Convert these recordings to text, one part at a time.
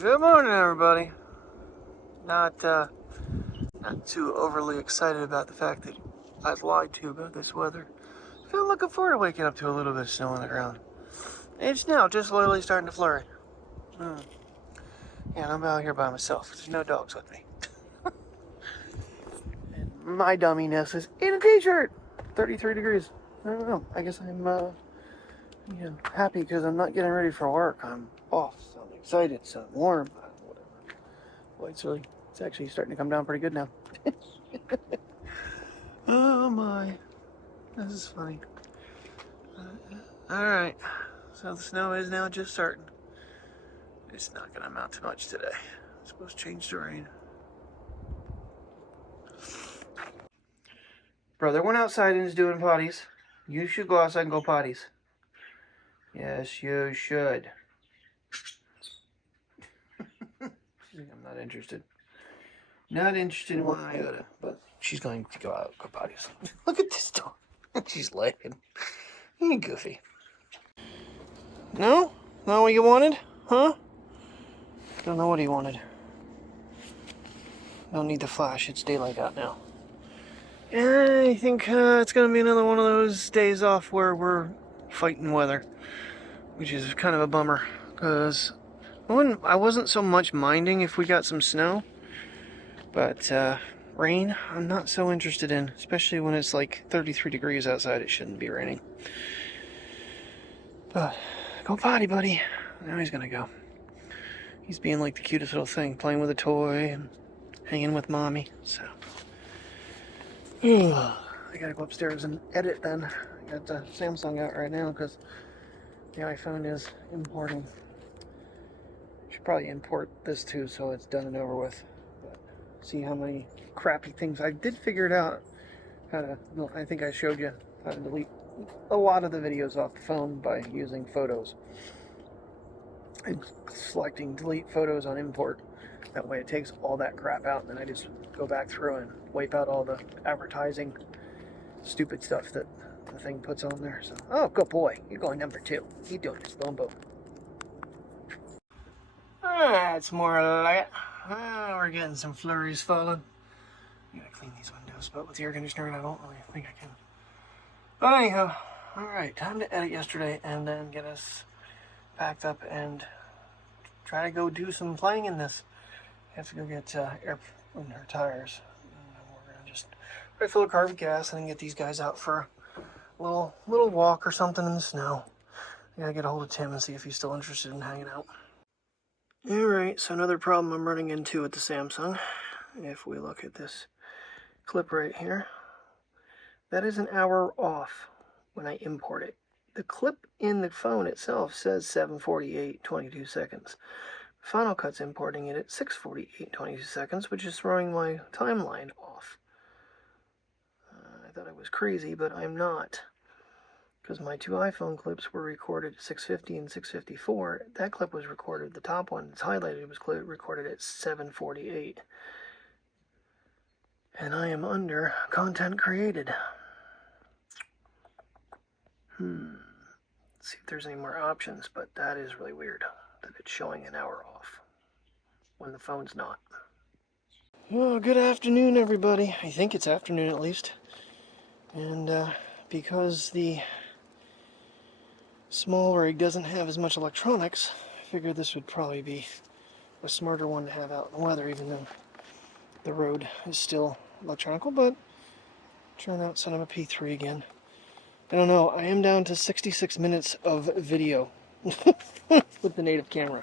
Good morning, everybody. Not too overly excited about the fact that I've lied to you about this weather. I'm looking forward to waking up to a little bit of snow on the ground. It's now just literally starting to flurry. Yeah, and I'm out here by myself. There's no dogs with me. And my dumminess is in a t-shirt. 33 degrees. I don't know. I guess I'm happy because I'm not getting ready for work. I'm off, so I'm excited, so I'm warm. Whatever. Boy, it's actually starting to come down pretty good now. Oh my. This is funny. Alright. So the snow is now just starting. It's not going to amount to much today. It's supposed to change to rain. Brother went outside and is doing potties. You should go outside and go potties. Yes, you should. I'm not interested. Not interested in one iota, but she's going to go out and go potties. Look at this dog. She's laying. Ain't goofy. No? Not what you wanted? Huh? Don't know what he wanted. Don't need the flash. It's daylight out now. And I think it's going to be another one of those days off where we're fighting weather, which is kind of a bummer, because I wasn't so much minding if we got some snow, but rain I'm not so interested in, especially when it's like 33 degrees outside. It shouldn't be raining. But go potty, buddy. Now he's gonna go. He's being like the cutest little thing, playing with a toy and hanging with mommy. So I gotta go upstairs and edit then. I got the Samsung out right now because the iPhone is importing. Should probably import this too so it's done and over with. But see how many crappy things. I did figure it out how to, I think I showed you how to delete a lot of the videos off the phone by using photos and selecting delete photos on import. That way it takes all that crap out, and then I just go back through and wipe out all the advertising stupid stuff that the thing puts on there. So, oh, good boy. You're going number 2. You doing this, boom boom. That's more like it. We're getting some flurries falling. I gotta clean these windows, but with the air conditioner, I don't really think I can. But anyhow, alright, time to edit yesterday and then get us packed up and try to go do some playing in this. I have to go get air in her tires. And we're gonna just fill a car with gas and then get these guys out for a little walk or something in the snow. I gotta get a hold of Tim and see if he's still interested in hanging out. Alright, so another problem I'm running into with the Samsung. If we look at this clip right here, that is an hour off when I import it. The clip in the phone itself says 7:48, 22 seconds. Final Cut's importing it at 6:48, 22 seconds, which is throwing my timeline off. I thought I was crazy, but I'm not. Because my 2 iPhone clips were recorded at 6:50 and 6:54. That clip was recorded, the top one that's highlighted was recorded at 7:48. And I am under content created. Let's see if there's any more options, but that is really weird that it's showing an hour off when the phone's not. Well, good afternoon, everybody. I think it's afternoon at least. And because the SmallRig doesn't have as much electronics, I figured this would probably be a smarter one to have out in the weather, even though the Rode is still electronical, but turn out Cinema P3 again. I don't know, I am down to 66 minutes of video with the native camera.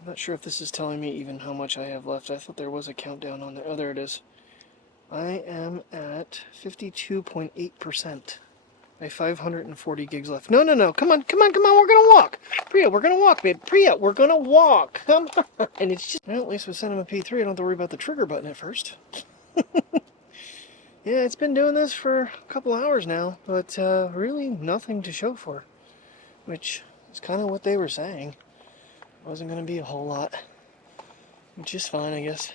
I'm not sure if this is telling me even how much I have left. I thought there was a countdown on there. Oh, there it is. I am at 52.8%. I have 540 gigs left. No, come on, we're gonna walk. Priya, we're gonna walk, babe. Priya, we're gonna walk. Come on. And it's just, well, at least with Cinema P3, I don't have to worry about the trigger button at first. Yeah, it's been doing this for a couple hours now, but really nothing to show for, which is kind of what they were saying. It wasn't going to be a whole lot, which is fine, I guess.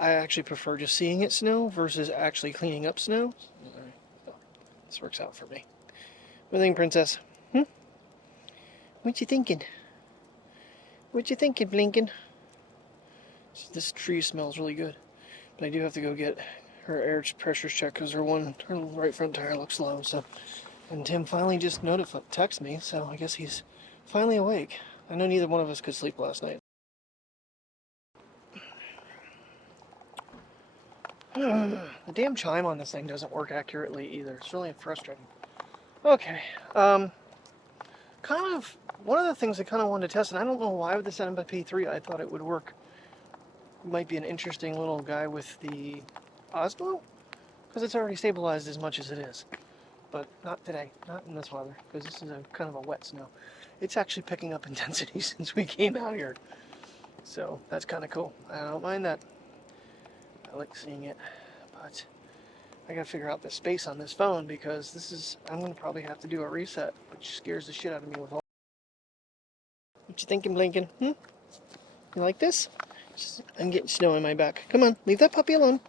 I actually prefer just seeing it snow versus actually cleaning up snow. This works out for me. What do you think, Princess? What you thinking? What you thinking, Blinken? This tree smells really good. But I do have to go get her air pressure checked because her right front tire looks low. So, and Tim finally just texted me, so I guess he's finally awake. I know neither one of us could sleep last night. The damn chime on this thing doesn't work accurately either. It's really frustrating. Okay, kind of one of the things I kind of wanted to test, and I don't know why with the 7x3 I thought it would work. It might be an interesting little guy with the Osmo, because it's already stabilized as much as it is. But not today, not in this weather, because this is a kind of a wet snow. It's actually picking up intensity since we came out here, so that's kind of cool. I don't mind that. I like seeing it, but I gotta figure out the space on this phone because I'm gonna probably have to do a reset, which scares the shit out of me with all. What you thinking, Blinken? You like this? I'm getting snow in my back. Come on, leave that puppy alone.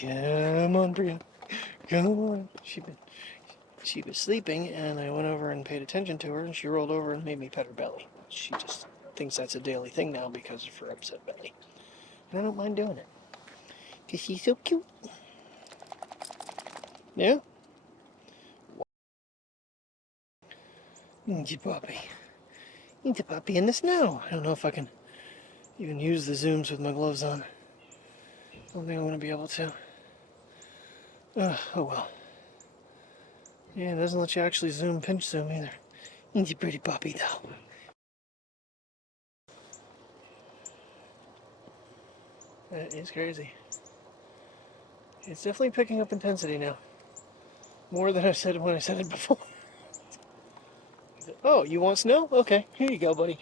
Come on, Bria. Come on. She was sleeping, and I went over and paid attention to her, and she rolled over and made me pet her belly. She just thinks that's a daily thing now because of her upset belly. And I don't mind doing it. Because she's so cute. Yeah? It's a puppy. It's a puppy in the snow. I don't know if I can even use the zooms with my gloves on. I don't think I'm going to be able to. Oh well. Yeah, it doesn't let you actually pinch zoom either. He's a pretty puppy though. That is crazy. It's definitely picking up intensity now. More than I said when I said it before. Oh, you want snow? Okay, here you go, buddy.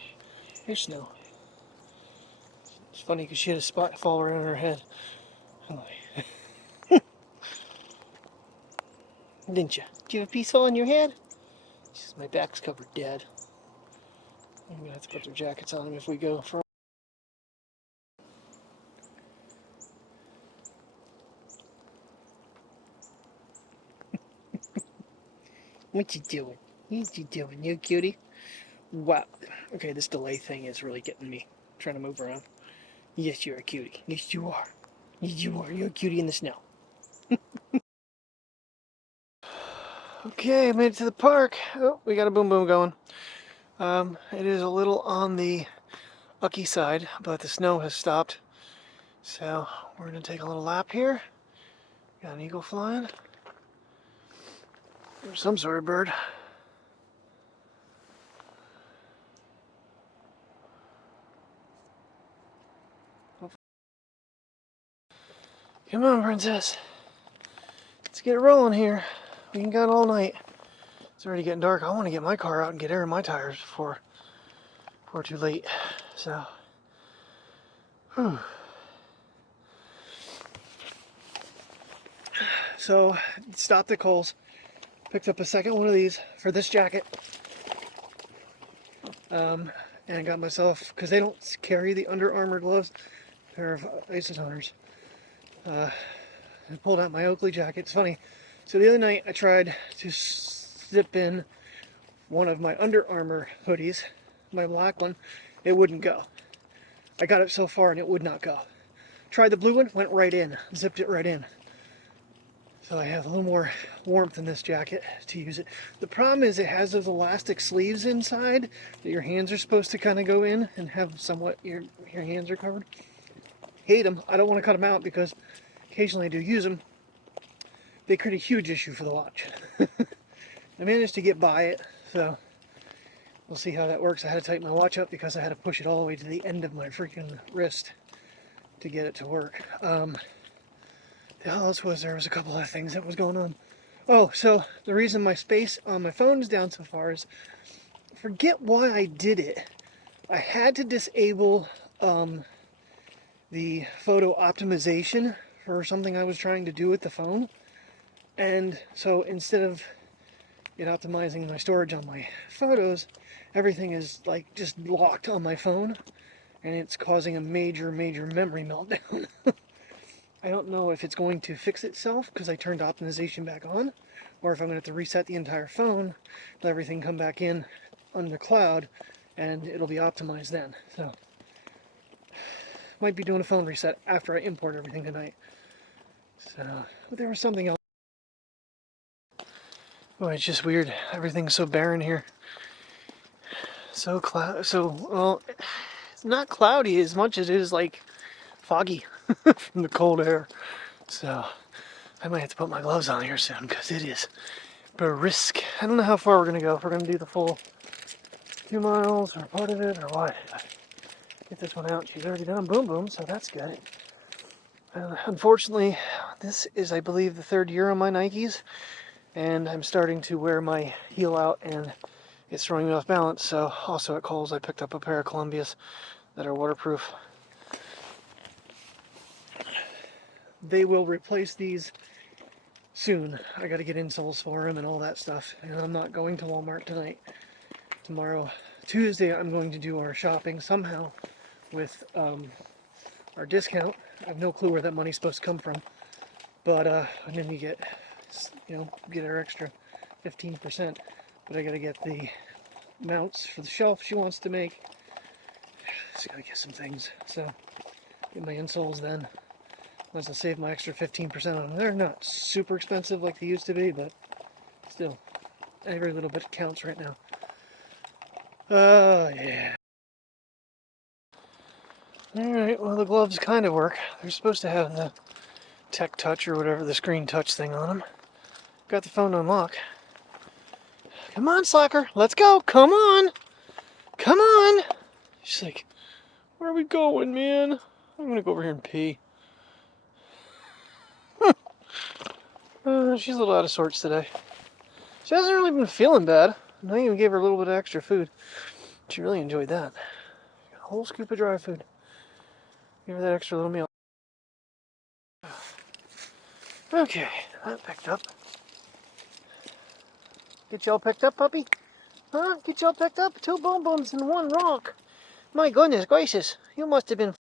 Here's snow. It's funny because she had a spot fall around her head. Didn't you? Do you have a piece fall on your head? Just, my back's covered dead. I'm gonna have to put their jackets on them if we go for. What you doing? What you doing, you cutie? Wow. Okay, this delay thing is really getting me. I'm trying to move around. Yes, you're a cutie. Yes, you are. Yes, you are. You're a cutie in the snow. Okay, I made it to the park. Oh, we got a boom boom going. It is a little on the ucky side, but the snow has stopped. So we're gonna take a little lap here. Got an eagle flying. Or some sort of bird. Come on, princess. Let's get it rolling here. We can go all night. It's already getting dark. I want to get my car out and get air in my tires before too late. So, whew. So, stopped at Kohl's. Picked up a second one of these for this jacket. And I got myself, because they don't carry the Under Armour gloves, a pair of isotoners. I pulled out my Oakley jacket. It's funny. So the other night I tried to zip in one of my Under Armour hoodies, my black one. It wouldn't go. I got it so far and it would not go. Tried the blue one, went right in, zipped it right in. So I have a little more warmth in this jacket to use it. The problem is it has those elastic sleeves inside that your hands are supposed to kind of go in and have somewhat your hands are covered. Hate them. I don't want to cut them out because occasionally I do use them. They create a huge issue for the watch. I managed to get by it, so we'll see how that works. I had to tighten my watch up because I had to push it all the way to the end of my freaking wrist to get it to work. The hell else was there? Was a couple of things that was going on. Oh, so the reason my space on my phone is down so far is, forget why I did it. I had to disable the photo optimization for something I was trying to do with the phone. And so instead of it optimizing my storage on my photos, everything is like just locked on my phone, and it's causing a major memory meltdown. I don't know if it's going to fix itself because I turned optimization back on, or if I'm going to have to reset the entire phone, let everything come back in on the cloud, and it'll be optimized then. So might be doing a phone reset after I import everything tonight. So, but there was something else. Oh, it's just weird. Everything's so barren here. So well, it's not cloudy as much as it is like foggy from the cold air. So I might have to put my gloves on here soon because it is brisk. I don't know how far we're gonna go. If we're gonna do the full 2 miles or part of it or what. Get this one out. She's already done boom boom, so that's good. Unfortunately, this is, I believe, the 3rd year on my Nikes, and I'm starting to wear my heel out and it's throwing me off balance. So also at Kohl's I picked up a pair of Columbias that are waterproof. They will replace these soon. I got to get insoles for them and all that stuff, and I'm not going to Walmart tonight. Tomorrow, Tuesday, I'm going to do our shopping somehow with our discount. I have no clue where that money's supposed to come from, but I'm going to get, get our extra 15%. But I got to get the mounts for the shelf she wants to make. Just got to get some things. So get my insoles then. Once I save my extra 15% on them. They're not super expensive like they used to be, but still, every little bit counts right now. Yeah. Alright, well the gloves kind of work. They're supposed to have the Tech Touch or whatever, the screen touch thing on them. Got the phone to unlock. Come on, slacker, let's go, come on! Come on! She's like, where are we going, man? I'm gonna go over here and pee. She's a little out of sorts today. She hasn't really been feeling bad. I even gave her a little bit of extra food. She really enjoyed that. Got a whole scoop of dry food. Give her that extra little meal. Okay, that picked up. Get y'all picked up, puppy? Huh? Get y'all picked up? 2 boom booms and 1 rock. My goodness gracious. You must have been...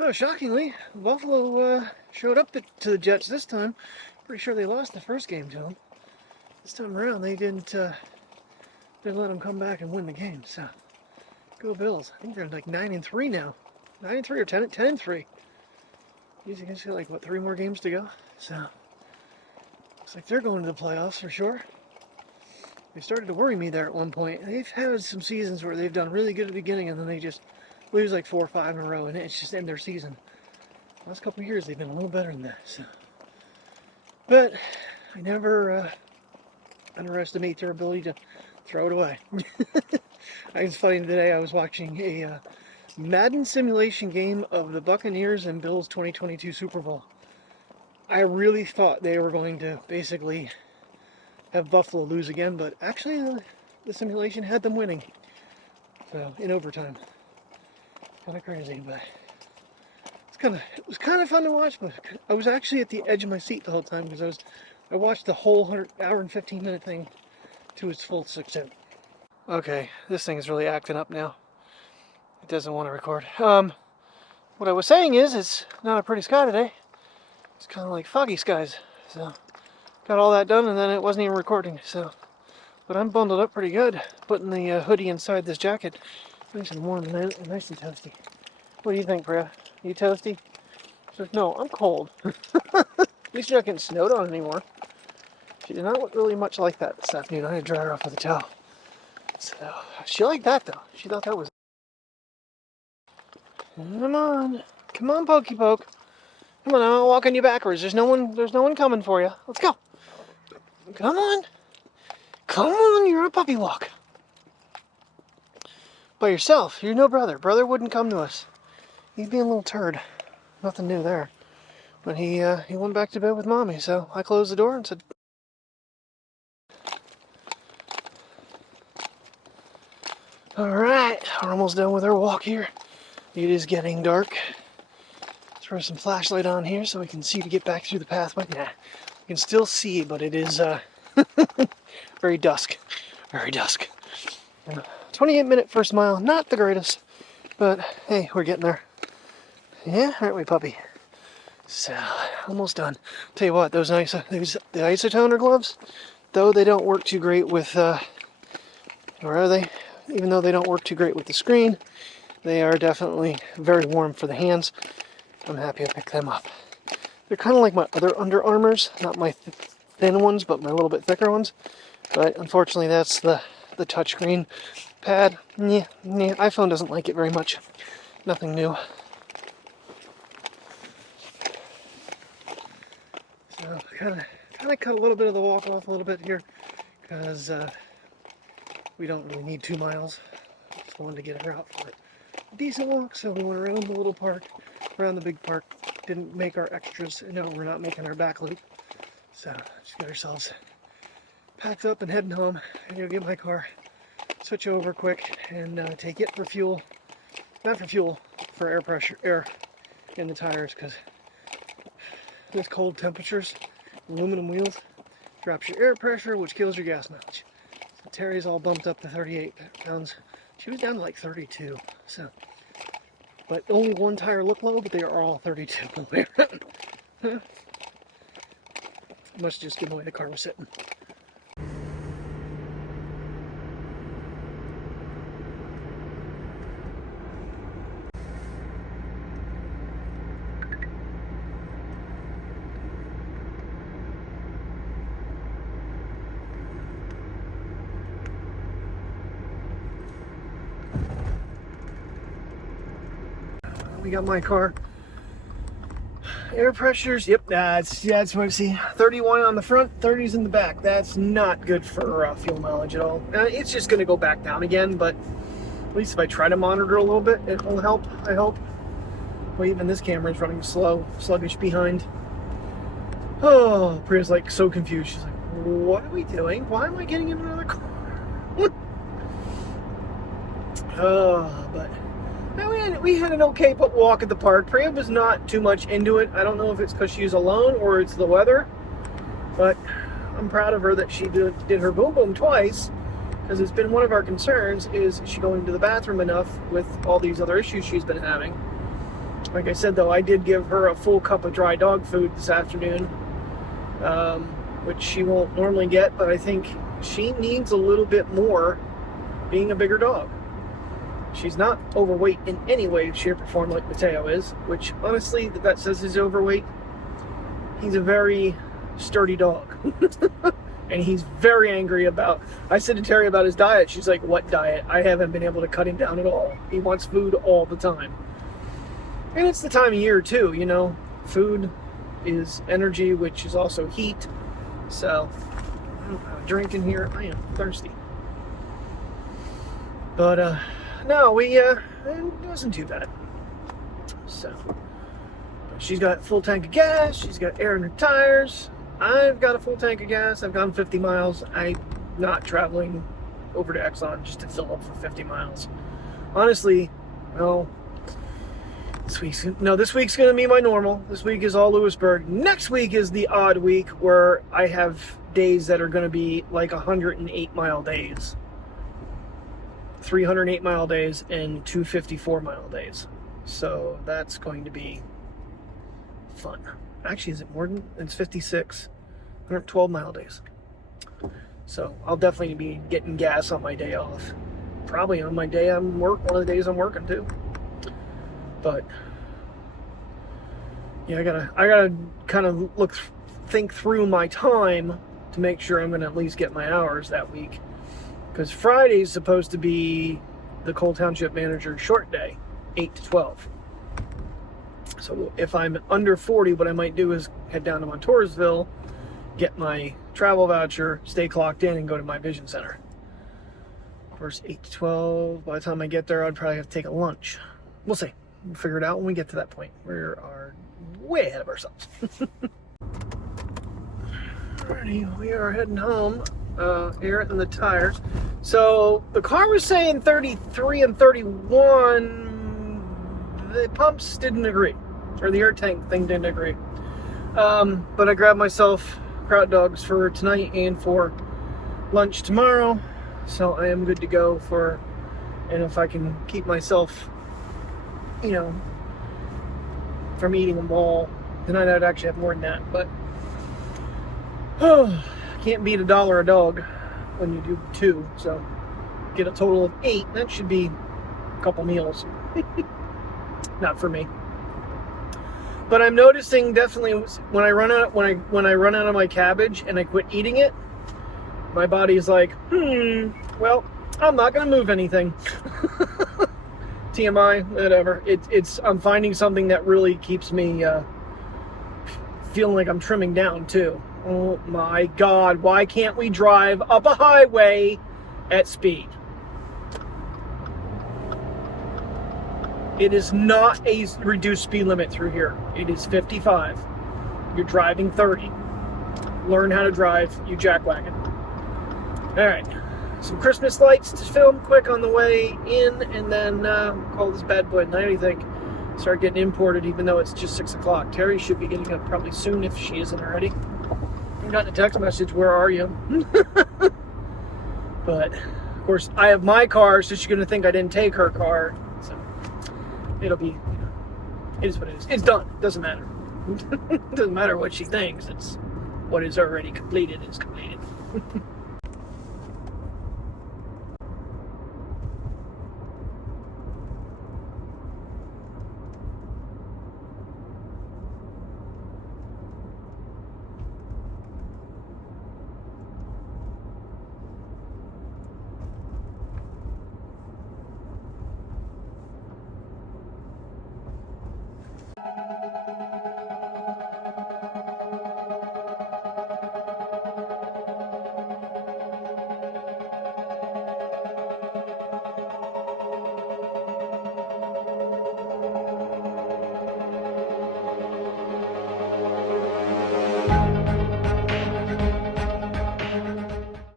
Oh, shockingly, Buffalo showed up to the Jets this time. Pretty sure they lost the first game to them. This time around, they didn't let them come back and win the game. So, go Bills. I think they're like 9-3 now. 9-3 or 10-3. You guys got like, what, 3 more games to go? So, looks like they're going to the playoffs for sure. They started to worry me there at one point. They've had some seasons where they've done really good at the beginning and then they just lose like 4 or 5 in a row and it's just end their season. Last couple of years they've been a little better than that. So. But I never underestimate their ability to throw it away. It's funny, today I was watching a Madden simulation game of the Buccaneers and Bills 2022 Super Bowl. I really thought they were going to basically have Buffalo lose again, but actually the simulation had them winning. So, in overtime. Kind of crazy, but it was kind of fun to watch, but I was actually at the edge of my seat the whole time because I watched the whole hour and 15-minute thing to its full extent. Okay, this thing is really acting up now. It doesn't want to record. What I was saying is, it's not a pretty sky today. It's kind of like foggy skies. So, got all that done and then it wasn't even recording. So, but I'm bundled up pretty good. Putting the hoodie inside this jacket. Nice and warm and nice and toasty. What do you think, Bria? You toasty? She says, no, I'm cold. At least you're not getting snowed on anymore. She did not look really much like that this afternoon. I had to dry her off with a towel. So, she liked that though. She thought that was... Come on. Come on, Pokey Poke. Come on, I'm walking you backwards. There's no one coming for you. Let's go. Come on. Come on, you're on a puppy walk. By yourself. You're no brother. Brother wouldn't come to us. He'd be a little turd. Nothing new there. But he went back to bed with Mommy, so I closed the door and said... Alright, we're almost done with our walk here. It is getting dark. Let's throw some flashlight on here so we can see to get back through the pathway. Nah, we can still see, but it is very dusk. Very dusk. 28-minute first mile, not the greatest, but hey, we're getting there. Yeah, aren't we, puppy? So, almost done. Tell you what, the isotoner gloves, though they don't work too great with Or are they? Even though they don't work too great with the screen, they are definitely very warm for the hands. I'm happy I picked them up. They're kind of like my other Under Armours, not my thin ones, but my little bit thicker ones. But unfortunately, that's the touchscreen pad. Yeah, iPhone doesn't like it very much. Nothing new. So kind of cut a little bit of the walk off a little bit here, because we don't really need 2 miles. Just wanted to get her out for a decent walk, so we went around the little park, around the big park. Didn't make our extras. No, we're not making our back loop. So just got ourselves packed up and heading home. I'm gonna get my car, switch over quick, and take it for fuel. Not for fuel, for air pressure, air in the tires, because with cold temperatures, aluminum wheels drops your air pressure, which kills your gas mileage. So Terry's all bumped up to 38 pounds. She was down to like 32. So, but only one tire looked low, but they are all 32. Must just give away the car was sitting. We got my car. Air pressures, yep, that's what I see. 31 on the front, 30s in the back. That's not good for fuel mileage at all. It's just going to go back down again, but at least if I try to monitor a little bit, it will help, I hope. Well, even this camera is running sluggish behind. Oh, Priya's like so confused. She's like, what are we doing? Why am I getting in another car? But we had an okay walk at the park. Priya was not too much into it. I don't know if it's because she's alone or it's the weather, but I'm proud of her that she did her boom boom twice, because it's been one of our concerns, is she going to the bathroom enough with all these other issues she's been having. Like I said, though, I did give her a full cup of dry dog food this afternoon, which she won't normally get, but I think she needs a little bit more, being a bigger dog. She's not overweight in any way, shape, or form like Mateo is, which honestly, the vet says he's overweight. He's a very sturdy dog. And he's very angry about, I said to Terry about his diet. She's like, what diet? I haven't been able to cut him down at all. He wants food all the time. And it's the time of year too, you know. Food is energy, which is also heat. So, drinking here, I am thirsty. But, no, it wasn't too bad. So, she's got a full tank of gas, she's got air in her tires. I've got a full tank of gas, I've gone 50 miles. I'm not traveling over to Exxon just to fill up for 50 miles. Honestly, well, this week's going to be my normal. This week is all Lewisburg. Next week is the odd week where I have days that are going to be like 108 mile days. 308 mile days and 254 mile days. So that's going to be fun. Actually, is it more than, it's 56, 112 mile days. So I'll definitely be getting gas on my day off. Probably on my day I'm one of the days I'm working too. But yeah, I gotta kind of think through my time to make sure I'm gonna at least get my hours that week. Because Friday's supposed to be the Cole Township manager's short day, 8 to 12. So if I'm under 40, what I might do is head down to Montoursville, get my travel voucher, stay clocked in, and go to my vision center. Of course, 8 to 12, by the time I get there, I'd probably have to take a lunch. We'll see. We'll figure it out when we get to that point. We are way ahead of ourselves. Alrighty, we are heading home. Air in the tires. So the car was saying 33 and 31. The pumps didn't agree, or the air tank thing didn't agree. But I grabbed myself kraut dogs for tonight and for lunch tomorrow, so I am good to go for. And if I can keep myself, you know, from eating them all tonight, I'd actually have more than that. But can't beat $1 a dog when you do 2, so get a total of 8. That should be a couple meals. Not for me. But I'm noticing definitely when I run out of my cabbage and I quit eating it, my body's like, well, I'm not gonna move anything. TMI, whatever. I'm finding something that really keeps me feeling like I'm trimming down too. Oh my God, why can't we drive up a highway at speed? It is not a reduced speed limit through here. It is 55. You're driving 30. Learn how to drive, you jackwagon. All right, some Christmas lights to film quick on the way in, and then call this bad boy night, I think. Start getting imported, even though it's just 6 o'clock. Terry should be getting up probably soon if she isn't already. I got a text message, where are you? But, of course, I have my car, so she's going to think I didn't take her car. So, it'll be, it is what it is. It's done. Doesn't matter. Doesn't matter what she thinks. It's what is already completed is completed.